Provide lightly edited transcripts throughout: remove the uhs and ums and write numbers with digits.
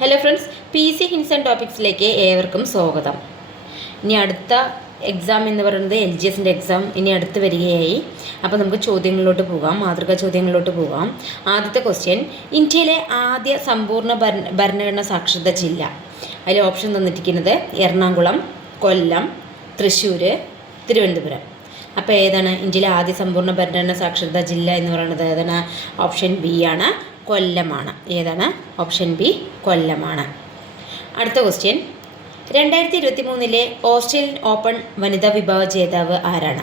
Hello friends, PC hints and ടോപ്പിക്സിലേക്ക് ഏവർക്കും സ്വാഗതം. ഇനി അടുത്ത എക്സാം എന്ന് പറയുന്നത് LGSൻ്റെ എക്സാം ഇനി അടുത്ത് വരികയായി. അപ്പോൾ നമുക്ക് ചോദ്യങ്ങളിലോട്ട് പോകാം, മാതൃകാ ചോദ്യങ്ങളിലോട്ട് പോകാം. ആദ്യത്തെ ക്വസ്റ്റ്യൻ, ഇന്ത്യയിലെ ആദ്യ സമ്പൂർണ്ണ ഭരണഘടന സാക്ഷരത ജില്ല. അതിൽ ഓപ്ഷൻ തന്നിരിക്കുന്നത് എറണാകുളം, കൊല്ലം, തൃശ്ശൂർ, തിരുവനന്തപുരം. അപ്പോൾ ഏതാണ് ഇന്ത്യയിലെ ആദ്യ സമ്പൂർണ്ണ ഭരണഘടന സാക്ഷരതാ ജില്ല എന്ന് പറയുന്നത്? ഏതാണ്? ഓപ്ഷൻ ബി ആണ്, കൊല്ലമാണ്. ഏതാണ്? ഓപ്ഷൻ ബി, കൊല്ലമാണ്. അടുത്ത ക്വസ്റ്റ്യൻ, 2023 ഓസ്ട്രേലിയൻ ഓപ്പൺ വനിതാ വിഭാഗ ജേതാവ് ആരാണ്?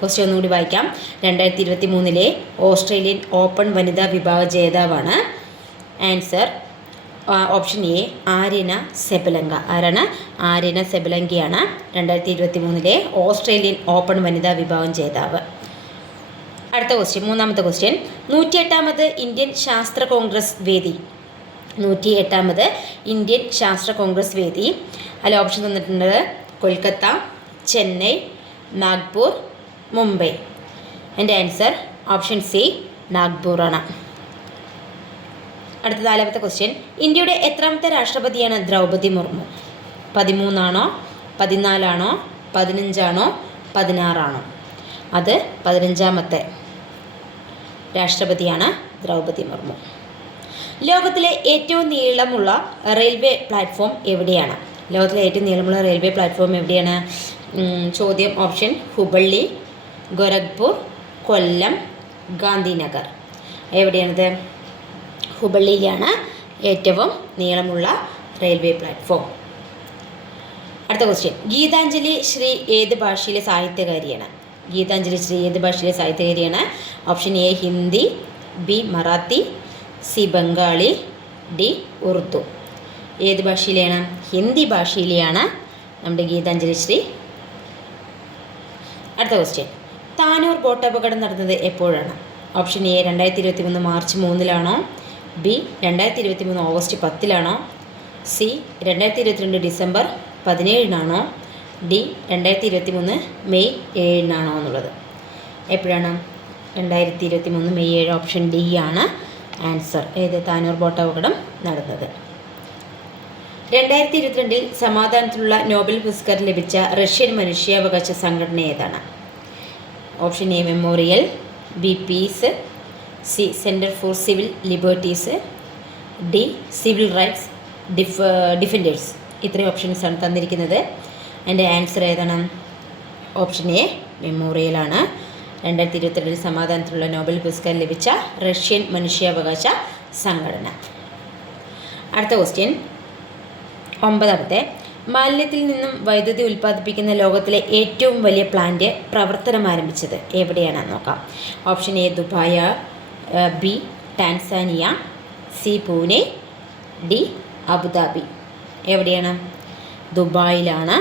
ക്വസ്റ്റ്യൻ ഒന്നുകൂടി വായിക്കാം. 2023 ഓസ്ട്രേലിയൻ ഓപ്പൺ വനിതാ വിഭാഗ ജേതാവാണ്. Answer option A, Aryna Sabalenka. ആരാണ്? ആര്യന സെബലങ്കയാണ് 2023 ഓസ്ട്രേലിയൻ ഓപ്പൺ വനിതാ വിഭാഗം ജേതാവ്. അടുത്ത ക്വസ്റ്റ്യൻ, മൂന്നാമത്തെ ക്വസ്റ്റ്യൻ, 108ാമത് ഇന്ത്യൻ ശാസ്ത്ര കോൺഗ്രസ് വേദി. 108ാമത് ഇന്ത്യൻ ശാസ്ത്ര കോൺഗ്രസ് വേദി. അതിൽ ഓപ്ഷൻ തന്നിട്ടുണ്ട് കൊൽക്കത്ത, ചെന്നൈ, നാഗ്പൂർ, മുംബൈ. എൻ്റെ ആൻസർ ഓപ്ഷൻ സി, നാഗ്പൂറാണ്. അടുത്ത നാലാമത്തെ ക്വസ്റ്റ്യൻ, ഇന്ത്യയുടെ എത്രാമത്തെ രാഷ്ട്രപതിയാണ് ദ്രൗപദി മുർമു? 13ആണോ, 14ആണോ, 15ആണോ, 16ആണോ? അത് 15ാമത്തെ രാഷ്ട്രപതിയാണ് ദ്രൗപദി മുർമു. ലോകത്തിലെ ഏറ്റവും നീളമുള്ള റെയിൽവേ പ്ലാറ്റ്ഫോം എവിടെയാണ്? ലോകത്തിലെ ഏറ്റവും നീളമുള്ള റെയിൽവേ പ്ലാറ്റ്ഫോം എവിടെയാണ്? ചോദ്യം ഓപ്ഷൻ ഹുബള്ളി, ഗോരഖ്പൂർ, കൊല്ലം, ഗാന്ധിനഗർ. എവിടെയാണിത്? ഹുബള്ളിയിലാണ് ഏറ്റവും നീളമുള്ള റെയിൽവേ പ്ലാറ്റ്ഫോം. അടുത്ത ക്വസ്റ്റ്യൻ, ഗീതാഞ്ജലി ശ്രീ ഏത് ഭാഷയിലെ സാഹിത്യകാരിയാണ്? ഗീതാഞ്ജലി ശ്രീ ഏത് ഭാഷയിലെ സാഹിത്യകാരിയാണ്? Option A Hindi, B Marathi, C Bengali, D Urdu. ഏത് ഭാഷയിലെയാണ്? ഹിന്ദി ഭാഷയിലെയാണ് നമ്മുടെ ഗീതാഞ്ജലി ശ്രീ. അടുത്ത ക്വസ്റ്റ്യൻ, താനൂർ ബോട്ട് അപകടം നടന്നത് എപ്പോഴാണ്? ഓപ്ഷൻ എ 2023 മാർച്ച് 3-ലാണോ, ബി 2023 ഓഗസ്റ്റ് 10-ലാണോ, സി 2022 ഡിസംബർ 17-നാണോ, ഡി 2023 മെയ് 7-നാണോ എന്നുള്ളത്? എപ്പോഴാണ്? 2023 മെയ് 7. ഓപ്ഷൻ ഡി ആണ് ആൻസർ. ഏത്? താനൂർ ബോട്ട് അപകടം നടന്നത്. 2022 സമാധാനത്തിനുള്ള നോബൽ പുരസ്കാരം ലഭിച്ച റഷ്യൻ മനുഷ്യാവകാശ സംഘടന ഏതാണ്? Option A memorial, B peace, C centre for civil liberties, D civil rights defenders. ഇത്രയും ഓപ്ഷൻസാണ് തന്നിരിക്കുന്നത്. എൻ്റെ ആൻസർ ഏതാണ്? ഓപ്ഷൻ എ മെമ്മോറിയലാണ്. 2022 സമാധാനത്തിനുള്ള നോബൽ പുരസ്കാരം ലഭിച്ച റഷ്യൻ മനുഷ്യാവകാശ സംഘടന. അടുത്ത ക്വസ്റ്റ്യൻ, 9ാമത്തെ, മാലിന്യത്തിൽ നിന്നും വൈദ്യുതി ഉൽപ്പാദിപ്പിക്കുന്ന ലോകത്തിലെ ഏറ്റവും വലിയ പ്ലാന്റ് പ്രവർത്തനം ആരംഭിച്ചത് എവിടെയാണെന്ന് നോക്കാം. Option A Dubai, B Tanzania, C Pune, D Abu Dhabi. എവിടെയാണ്? ദുബായിലാണ്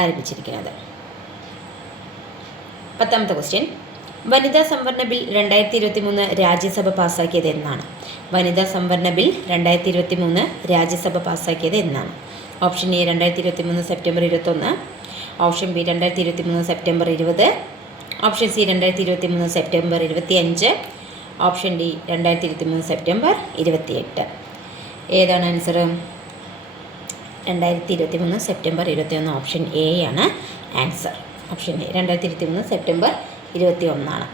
ആരംഭിച്ചിരിക്കുന്നത്. 10ാമത്തെ ക്വസ്റ്റ്യൻ, വനിതാ സംവരണ ബിൽ 2023 രാജ്യസഭ പാസ്സാക്കിയത് എന്നാണ്? വനിതാ സംവരണ ബിൽ 2023 രാജ്യസഭ പാസ്സാക്കിയത് എന്നാണ്? Option A 2023 September 21, option B 2023 September 20, option C 2023 September 25, option D 2023 September 28. ഏതാണ് ആൻസർ? 2023 സെപ്റ്റംബർ 21. ഓപ്ഷൻ എ ആണ് ആൻസർ. Option A 2023 September 21.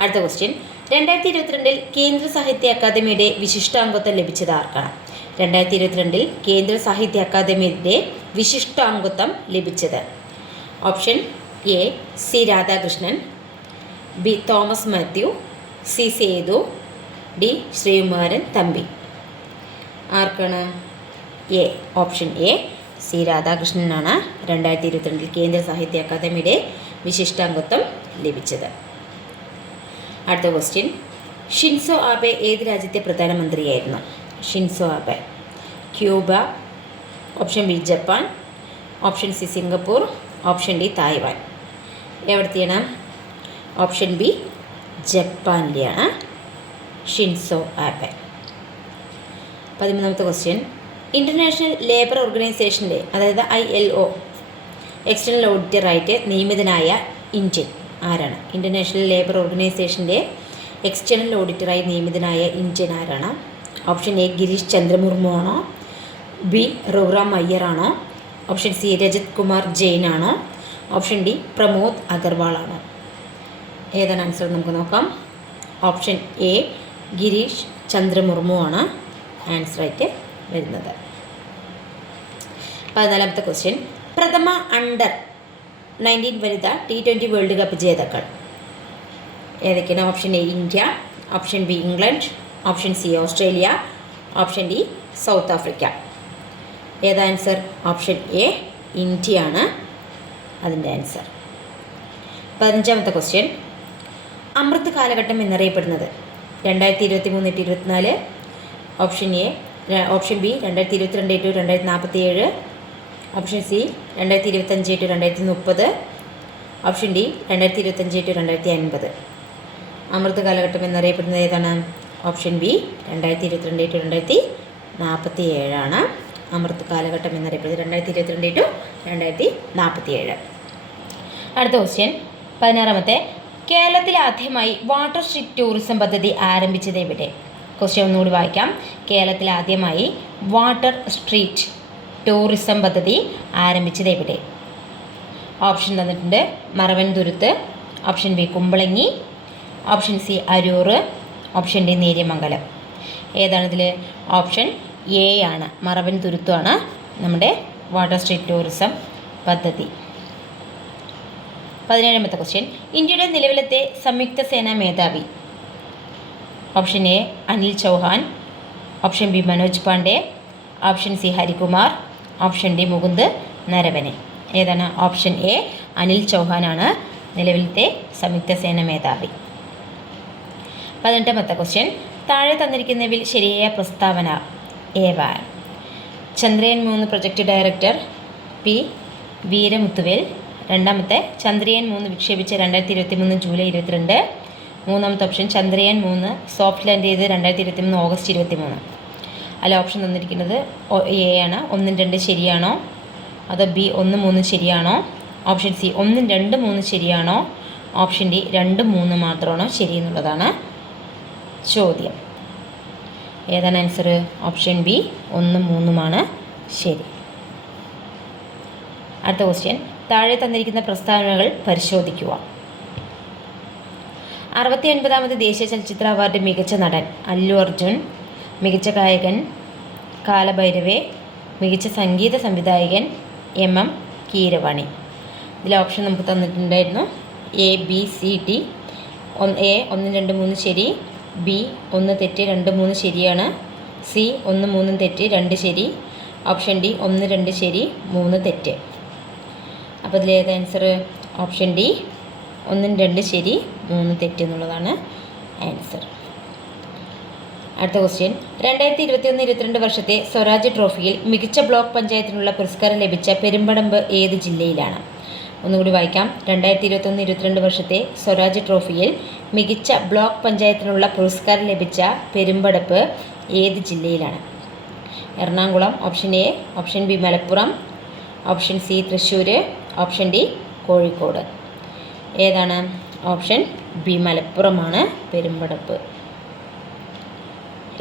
അടുത്ത ക്വസ്റ്റ്യൻ, 2022 കേന്ദ്ര സാഹിത്യ അക്കാദമിയുടെ വിശിഷ്ടാംഗത്വം ലഭിച്ചത് ആർക്കാണ്? 2022 കേന്ദ്ര സാഹിത്യ അക്കാദമിയുടെ വിശിഷ്ടാംഗത്വം ലഭിച്ചത്? Option A C Radhakrishnan, B Thomas Mathew, C Sethu, D Sreekumaran Thampi. ആർക്കാണ്? എ. ഓപ്ഷൻ എ സി രാധാകൃഷ്ണനാണ് 2022 കേന്ദ്ര സാഹിത്യ അക്കാദമിയുടെ വിശിഷ്ടാംഗത്വം ലഭിച്ചത്. അടുത്ത ക്വസ്റ്റ്യൻ, ഷിൻസോ ആബെ ഏത് രാജ്യത്തെ പ്രധാനമന്ത്രിയായിരുന്നു? Shinzo Abe Cuba, option B Japan, option C Singapore, option D Taiwan. എവിടത്തെയാണ്? ഓപ്ഷൻ ബി ജപ്പാനിലെയാണ് ഷിൻസോ ആബെ. 13ാമത്തെ ക്വസ്റ്റ്യൻ, ഇൻ്റർനാഷണൽ ലേബർ ഓർഗനൈസേഷൻ്റെ, അതായത് ILO എക്സ്റ്റേണൽ ഓഡിറ്ററായിട്ട് നിയമിതനായ ഇന്ത്യൻ ആരാണ്? ഇൻ്റർനാഷണൽ ലേബർ ഓർഗനൈസേഷൻ്റെ എക്സ്റ്റേണൽ ഓഡിറ്ററായി നിയമിതനായ ഇന്ത്യൻ ആരാണ്? ഓപ്ഷൻ എ ഗിരീഷ് ചന്ദ്ര മുർമു ആണോ? ബി റോറാം അയ്യർ ആണോ? ഓപ്ഷൻ സി രജത് കുമാർ ജെയിൻ ആണോ? ഓപ്ഷൻ ഡി പ്രമോദ് അഗർവാൾ ആണോ? ഏതാണ് ആൻസർ നമുക്ക് നോക്കാം. ഓപ്ഷൻ എ ഗിരീഷ് ചന്ദ്ര മുർമു ആണ് ആൻസറായിട്ട് വരുന്നത്. 14ാമത്തെ ക്വസ്റ്റ്യൻ, പ്രഥമ അണ്ടർ-19 വനിതാ T20 വേൾഡ് കപ്പ് ജേതാക്കൾ ഏതൊക്കെയാണ്? Option A India, option B England, option C Australia, option D south Africa. ഏതാ ആൻസർ? ഓപ്ഷൻ എ ഇന്ത്യ ആണ് അതിൻ്റെ ആൻസർ. 15ാമത്തെ ക്വസ്റ്റ്യൻ, അമൃത് കാലഘട്ടം എന്നറിയപ്പെടുന്നത് 2023-24, option A option B 2022-2047, option C 2025-2030, option D 2025-2050. അമൃത് കാലഘട്ടം എന്നറിയപ്പെടുന്നത് ഏതാണ്? ഓപ്ഷൻ ബി 2022-2047 ആണ് അമൃത് കാലഘട്ടം എന്നറിയപ്പെടുന്നത്. 2022-2047. അടുത്ത ക്വസ്റ്റ്യൻ 16ാമത്തെ, കേരളത്തിൽ ആദ്യമായി വാട്ടർ സ്ട്രീറ്റ് ടൂറിസം പദ്ധതി ആരംഭിച്ചത് എവിടെ? ക്വസ്റ്റ്യൻ ഒന്നുകൂടി വായിക്കാം. കേരളത്തിൽ ആദ്യമായി വാട്ടർ സ്ട്രീറ്റ് ടൂറിസം പദ്ധതി ആരംഭിച്ചത് എവിടെ? ഓപ്ഷൻ തന്നിട്ടുണ്ട്. Maravanthuruthu, option B Kumbalangi, option C Aroor, option D Neriamangalam. ഏതാണിതിൽ? ഓപ്ഷൻ എ ആണ്, മറവൻതുരുത്താണ് നമ്മുടെ വാട്ടർ സ്ട്രീറ്റ് ടൂറിസം പദ്ധതി. 17ാമത്തെ ക്വസ്റ്റ്യൻ, ഇന്ത്യയുടെ നിലവിലത്തെ സംയുക്ത സേനാ മേധാവി? Option A Anil Chauhan, option B Manoj Pande, option C Harikumar, option D Mukund Naravane. ഏതാണ്? ഓപ്ഷൻ എ അനിൽ ചൗഹാനാണ് നിലവിലത്തെ സംയുക്ത സേനാ മേധാവി. 18ാമത്തെ ക്വസ്റ്റ്യൻ, താഴെ തന്നിരിക്കുന്നവയിൽ ശരിയായ പ്രസ്താവന ഏവാൻ? Chandrayaan 3 project director P Veeramuthuvel. രണ്ടാമത്തെ, ചന്ദ്രയാൻ 3 വിക്ഷേപിച്ച 2023 ജൂലൈ 22. മൂന്നാമത്തെ ഓപ്ഷൻ, ചന്ദ്രയാൻ 3 സോഫ്റ്റ് ലാൻഡ് ചെയ്ത് 2023 ഓഗസ്റ്റ് 23. അല്ല, ഓപ്ഷൻ തന്നിരിക്കുന്നത് എ ആണ്. 1, 2 ശരിയാണോ? അതോ ബി 1, 3 ശരിയാണോ? ഓപ്ഷൻ സി 1, 2, 3 ശരിയാണോ? ഓപ്ഷൻ ഡി 2, 3 മാത്രമാണോ ശരി എന്നുള്ളതാണ് ചോദ്യം. ഏതാണ് ആൻസർ? ഓപ്ഷൻ ബി 1, 3 ശരി. അടുത്ത ക്വസ്റ്റ്യൻ, താഴെ തന്നിരിക്കുന്ന പ്രസ്താവനകൾ പരിശോധിക്കുക. 69ാമത് ദേശീയ ചലച്ചിത്ര അവാർഡ് മികച്ച നടൻ അല്ലു അർജുൻ, മികച്ച ഗായകൻ കാലഭൈരവേ, മികച്ച സംഗീത സംവിധായകൻ MM കീരവാണി. ഇതിൽ ഓപ്ഷൻ നമുക്ക് തന്നിട്ടുണ്ടായിരുന്നു. A B C D. A 1, 2, 3 ശരി, ബി 1 തെറ്റ് 2, 3 ശരിയാണ്, സി 1, 3 തെറ്റ് 2 ശരി, ഓപ്ഷൻ ഡി 1, 2 ശരി 3 തെറ്റ്. അപ്പോൾ ഇതിൽ ഏത് ആൻസർ? ഓപ്ഷൻ ഡി 1, 2 ശരി 3 തെറ്റ് എന്നുള്ളതാണ് ആൻസർ. അടുത്ത ക്വസ്റ്റ്യൻ, 2021-22 വർഷത്തെ സ്വരാജ് ട്രോഫിയിൽ മികച്ച ബ്ലോക്ക് പഞ്ചായത്തിനുള്ള പുരസ്കാരം ലഭിച്ച പെരുമ്പടമ്പ് ഏത് ജില്ലയിലാണ്? ഒന്നുകൂടി വായിക്കാം. 2021-22 വർഷത്തെ സ്വരാജ് ട്രോഫിയിൽ മികച്ച ബ്ലോക്ക് പഞ്ചായത്തിനുള്ള പുരസ്കാരം ലഭിച്ച പെരുമ്പടപ്പ് ഏത് ജില്ലയിലാണ്? Ernakulam, option A, option B Malappuram, option C Thrissur, option D Kozhikode. ഏതാണ്? ഓപ്ഷൻ ബി മലപ്പുറമാണ് പെരുമ്പടപ്പ്.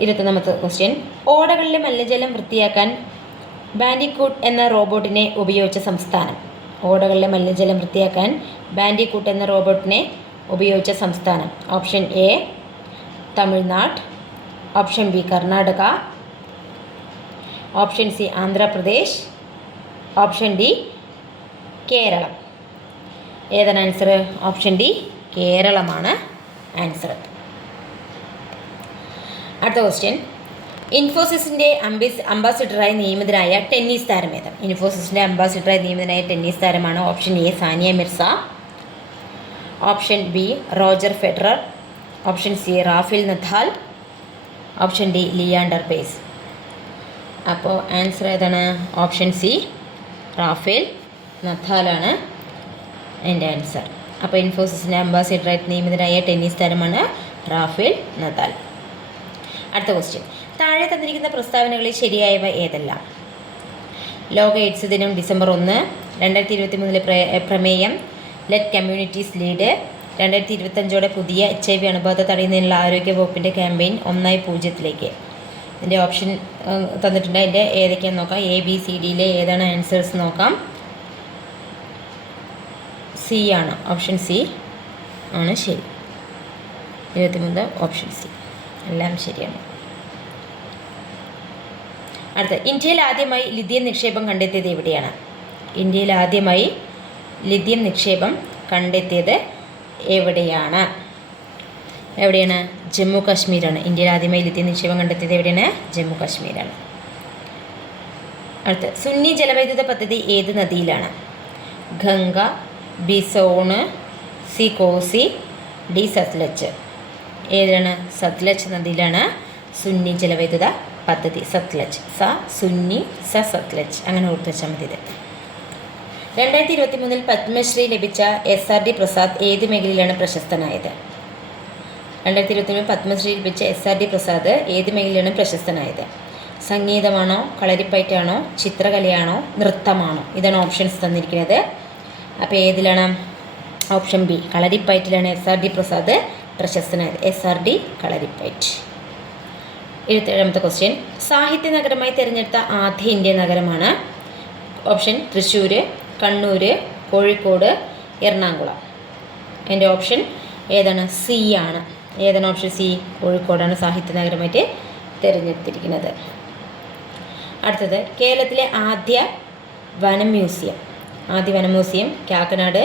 21ാമത്തെ ക്വസ്റ്റ്യൻ, ഓടകളിലെ മലിനജലം വൃത്തിയാക്കാൻ ബാൻഡിക്കൂട്ട് എന്ന റോബോട്ടിനെ ഉപയോഗിച്ച സംസ്ഥാനം? ഓടകളിലെ മലിനജലം വൃത്തിയാക്കാൻ ബാൻഡിക്കൂട്ട് എന്ന റോബോട്ടിനെ ഉപയോഗിച്ച സംസ്ഥാനം? Option A Tamil Nadu, option B Karnataka, option C Andhra Pradesh, option D Keralam. ഏതാണ് ആൻസർ? ഓപ്ഷൻ ഡി കേരളമാണ് ആൻസർ. അടുത്ത ക്വസ്റ്റ്യൻ, ഇൻഫോസിസിൻ്റെ അംബാസിഡറായി നിയമിതനായ ടെന്നീസ് താരം ഏത്? ഇൻഫോസിസിൻ്റെ അംബാസിഡറായി നിയമിതനായ ടെന്നീസ് താരമാണ് option A Sania Mirza, option B Roger Federer, option C Rafael Nadal, option D Leander Paes. അപ്പോൾ ആൻസർ ഏതാണ്? ഓപ്ഷൻ സി റാഫേൽ നദാലാണ് എൻ്റെ ആൻസർ. അപ്പോൾ ഇൻഫോസിസിൻ്റെ അംബാസിഡറായിട്ട് നിയമിതനായ ടെന്നീസ് താരമാണ് റാഫേൽ നദാൽ. അടുത്ത ക്വസ്റ്റ്യൻ, താഴെ തന്നിരിക്കുന്ന പ്രസ്താവനകളിൽ ശരിയായവ ഏതെല്ലാം? ലോക എയ്ഡ്സ് ദിനം ഡിസംബർ 1, 2023 പ്രമേയം ലെറ്റ് കമ്മ്യൂണിറ്റീസ് ലീഡ്, 2025 പുതിയ HIV അണുബാധ തടയുന്നതിനുള്ള ആരോഗ്യ വകുപ്പിൻ്റെ ക്യാമ്പയിൻ 1-0. ഇതിൻ്റെ ഓപ്ഷൻ തന്നിട്ടുണ്ട്. അതിൻ്റെ ഏതൊക്കെയാണെന്ന് നോക്കാം. ABCDയിലെ ഏതാണ് ആൻസേഴ്സ് നോക്കാം. സി ആണ്, ഓപ്ഷൻ സി ആണ് ശരി. 23 ഓപ്ഷൻ സി, എല്ലാം ശരിയാണ്. അടുത്ത, ഇന്ത്യയിൽ ആദ്യമായി ലിഥിയം നിക്ഷേപം കണ്ടെത്തിയത് എവിടെയാണ്? ഇന്ത്യയിൽ ആദ്യമായി ലിഥിയം നിക്ഷേപം കണ്ടെത്തിയത് എവിടെയാണ്? ജമ്മു കാശ്മീരാണ്. ഇന്ത്യയിൽ ആദ്യമായി ലിഥിയം നിക്ഷേപം കണ്ടെത്തിയത് എവിടെയാണ്? ജമ്മു കാശ്മീരാണ്. അടുത്ത, സുന്നി ജലവൈദ്യുത പദ്ധതി ഏത് നദിയിലാണ്? Ganga, B Son, C Kosi, D Sutlej. ഏതാണ്? സത്ലജ് നദിയിലാണ് സുന്നി ജലവൈദ്യുത പദ്ധതി. സത്ലജ്, സുന്നി സത്ലജ്, അങ്ങനെ ഓർത്ത് വെച്ചാൽ മതി. ഇത് 2023 പത്മശ്രീ ലഭിച്ച SRD പ്രസാദ് ഏത് മേഖലയിലാണ് പ്രശസ്തനായത്? 2023 പത്മശ്രീ ലഭിച്ച SRD പ്രസാദ് ഏത് മേഖലയിലാണ് പ്രശസ്തനായത്? സംഗീതമാണോ, കളരിപ്പയറ്റാണോ, ചിത്രകലയാണോ, നൃത്തമാണോ? ഇതാണ് ഓപ്ഷൻസ് തന്നിരിക്കുന്നത്. അപ്പോൾ ഏതിലാണ്? ഓപ്ഷൻ ബി, കളരിപ്പയറ്റിലാണ് SRD പ്രസാദ് പ്രശസ്തനായത്. SRD കളരിപ്പയറ്റ്. 27ാമത്തെ ക്വസ്റ്റ്യൻ, സാഹിത്യ നഗരമായി തിരഞ്ഞെടുത്ത ആദ്യ ഇന്ത്യൻ നഗരമാണ്? ഓപ്ഷൻ തൃശ്ശൂർ, കണ്ണൂർ, കോഴിക്കോട്, എറണാകുളം. എൻ്റെ ഓപ്ഷൻ ഏതാണ്? സി ആണ്. ഏതാണ്? ഓപ്ഷൻ സി, കോഴിക്കോടാണ് സാഹിത്യ നഗരമായിട്ട് തിരഞ്ഞെടുത്തിരിക്കുന്നത്. അടുത്തത്, കേരളത്തിലെ ആദ്യ വനം മ്യൂസിയം. ആദ്യ വനം മ്യൂസിയം കാക്കനാട്,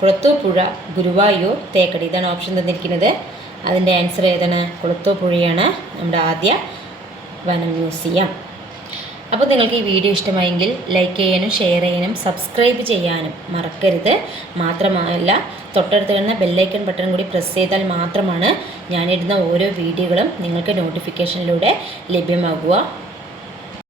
കുളത്തൂപ്പുഴ, ഗുരുവായൂർ, തേക്കടി. ഇതാണ് ഓപ്ഷൻ തന്നിരിക്കുന്നത്. അതിൻ്റെ ആൻസർ ഏതാണ്? കുളത്തൂപ്പുഴയാണ് നമ്മുടെ ആദ്യ വനം മ്യൂസിയം. അപ്പോൾ നിങ്ങൾക്ക് ഈ വീഡിയോ ഇഷ്ടമായെങ്കിൽ ലൈക്ക് ചെയ്യാനും ഷെയർ ചെയ്യാനും സബ്സ്ക്രൈബ് ചെയ്യാനും മറക്കരുത്. മാത്രമല്ല തൊട്ടടുത്ത് വരുന്ന ബെല്ലൈക്കൺ ബട്ടൺ കൂടി പ്രസ് ചെയ്താൽ മാത്രമാണ് ഞാനിടുന്ന ഓരോ വീഡിയോകളും നിങ്ങൾക്ക് നോട്ടിഫിക്കേഷനിലൂടെ ലഭ്യമാകുക.